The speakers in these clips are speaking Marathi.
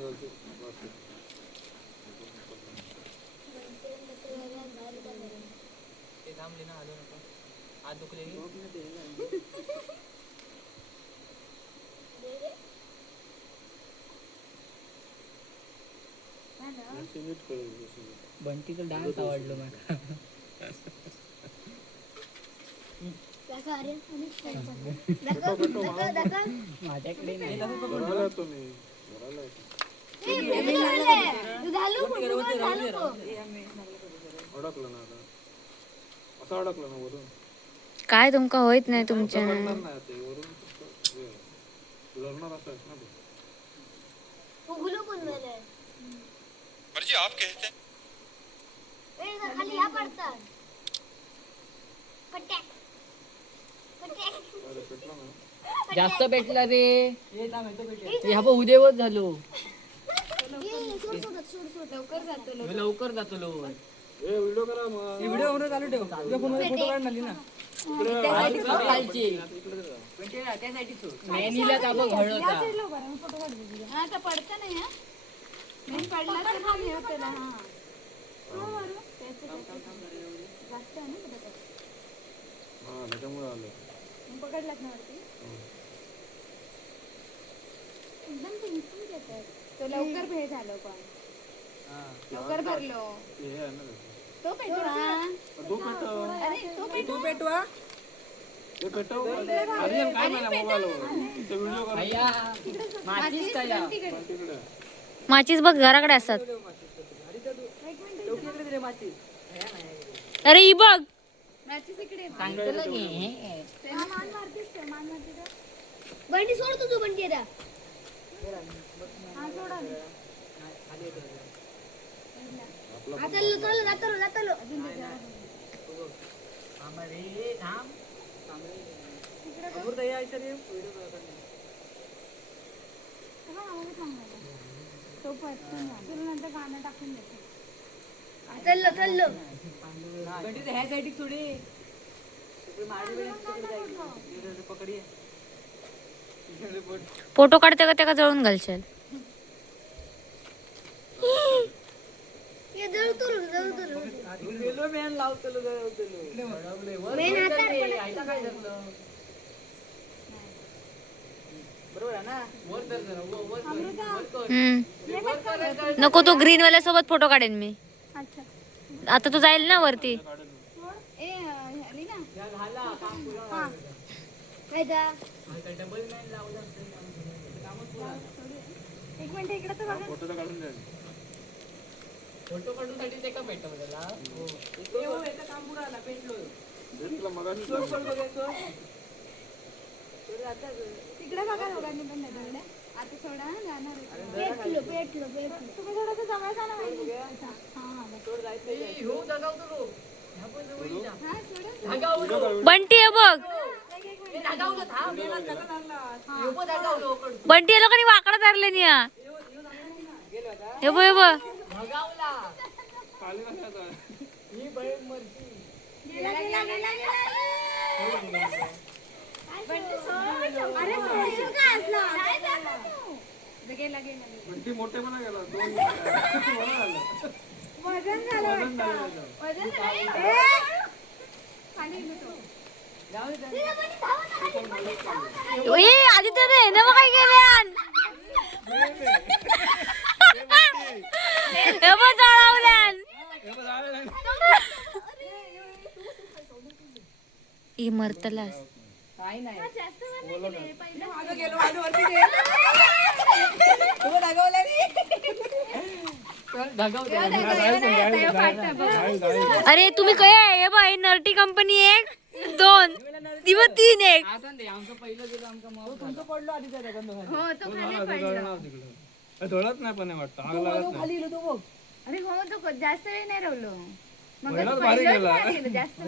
आलते. बाकी. ते थांबले ना आलो नको हात दुखले. बंटीचं डान्स आवडलो मला माझ्याकडे नाही. अडकलं ना आता. असं अडकलं ना वरून काय तुमका होईत नाही तुमच्या पडणार नाही ते वरून फक्त हे. लढणार असं आहेस ना तू. अरे पेटलं ना जास्त पेटला रे. ह्या पण उद्यावच झालो. लवकर जातो लो ए व्हिडिओ करा मग. व्हिडिओ म्हणून चालू ठेव. तुझ्या फोनमध्ये फोटो काढ ना. खालची. मेनीला का बघ घड होता हा. त्याच्यामुळे आलं तो लवकर भेट झालो पण लवकर भरलो ते हे आहे तो पेटवा. तो पेटव. अरे तो तू पेटवा. ते पेटव. अरे ते माचीच बघ घराकडे असतात. अरे ही बघ. मॅचेस? बंडी सोडतो तू बंडी आता सोडा चाललो चाललो जातो जातो रे थांब अमृता या इथे रे. तो पटकन जा. तुला नंतर गाणं टाकून देते चाललो चाललो बंटी ह्या साईड थोडी पकडी फोटो काढते का त्याका जळून घालशील? नको तो ग्रीन वाल्या सोबत फोटो काढेन मी. अच्छा. आता तू जाईल ना वरती. एक मिनिट इकडे तर बघा. फोटो तर काढून द्या. फोटो काढून साठी ते का भेटतो त्याला हो. काम पुरा आला पेटलो भेटलं मगाशी तिकडे बघा. दोघांनी पण नजरने आता सोडा जाणार आहे. पेटलो पेटलो पेटलो तुम्ही थोडंसं जवळ जा ना माहिती हा बघ. हो दगावतो रो. हा बंटी बंटी लोकांनी वाकडा धरले नि हे हे. ही मोठे पण गेला दोन वजन झालं. वजन झालं वजन झालं त्याचं. वजन झालं ए! खाली गेलो तो. ए आदित्य ते हे काय केले हे बघ जळवल्यान बघ, झालं नाही. मरतलास काय नाही जास्त वर नाही गेले. पहिलं मागं गेलो मागं वरती गेलो. तो दगावला रे. चल, दगावतो. जाईल, जाईल. अरे तुम्ही काय आहे? हे हे नर्टी कंपनी एक दोन दिवस तीन एक. आमचं पहिलं गेलो आमचं पडलो. आधी हो तो खाली. हे नाही पण वाटतं. आग लागत नाही खाली गेलो तो बघ अरे हो तो जास्त वेळ नाही राहिलो. मग पहिलाच भारी पहिलंच गेला. भारी गेलं, जास्त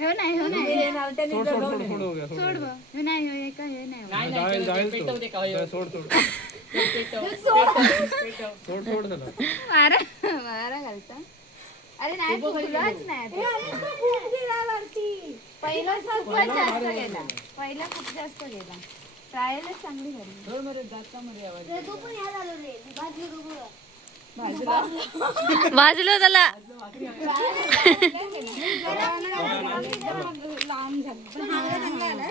हो नाही हो नाही. सोड सोड सोड सोड हो गया सोड सोड. बघ. हो नाही हो हे काय हे नाही. नाही जाईल नाही जाईल ते तो. पेटवते का जाईल, सोड सोड. पेटव. पेटव पेटव. सोड सोड त्याला. मारा मारा घालता. अरे नाही नाही पहिला खूपच जास्त गेला. पहिला खूप जास्त गेला. ट्रायलच चांगली झाली. बघू वाजलो त्याला. लांब झालं. पण हा चांगला आला